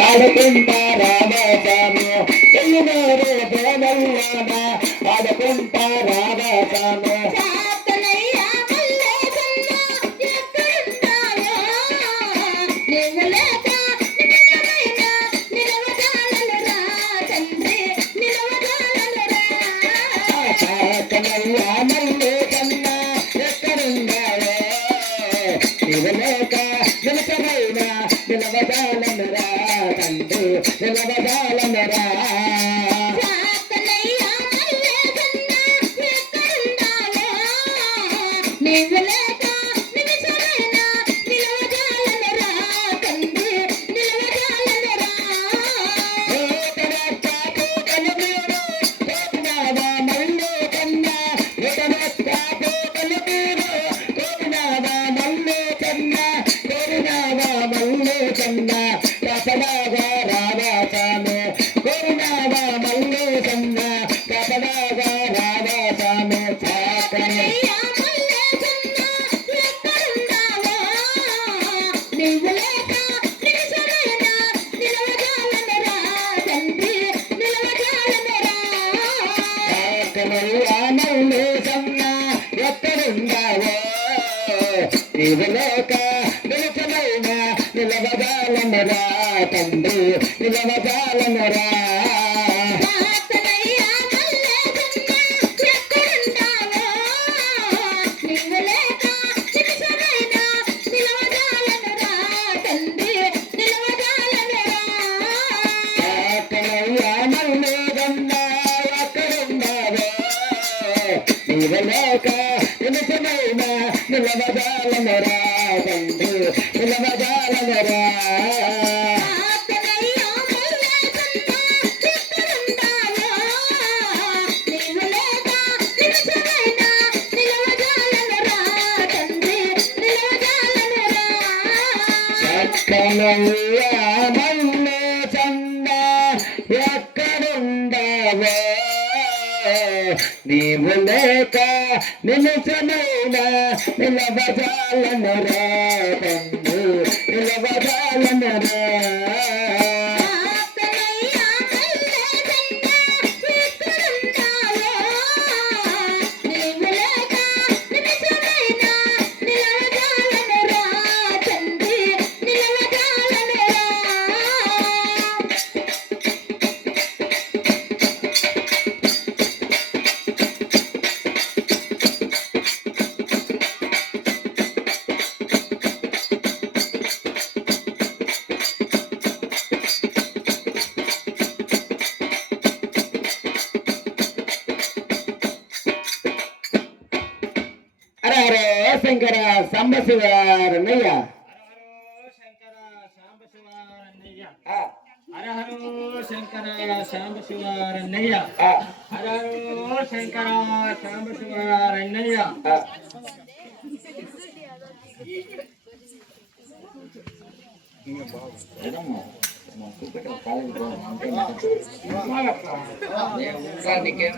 ఆడుకుంటా రామస్వామి ఎల్లునాడు దేవల్లాన ఆడుకుంటా రామస్వామి మల్లే కన్నా ఎక్కడున్నావో నిలలేక నిలకరైనా నిలవజాలనరా తండ్రి నిలవజాలనరా కపడాగా రాధాస్వామి కోరినావా మల్లే కన్న కపడాగా రాధాస్వామి చాకని మల్లే కన్న ఎక్కడుందావో నీవు లేక నిలచమైన నిలవజాలనరా తండ్రి నిలవజాలనరా నీవు లేక నిలచమైన నిలవజాలనరా తండ్రి నిలవజాలనరా మల్లే చంద ఎక్కడుండవో నీవు లేక నిలచమైన నిలవజాలనరా తండ్రి నిలవజాలనరా హరే శంకర సాంబశివారన్నయ్య హరహరో శంకర సాంబశివారన్నయ్య హరహరో శంకర సాంబశివారన్నయ్య నీకేం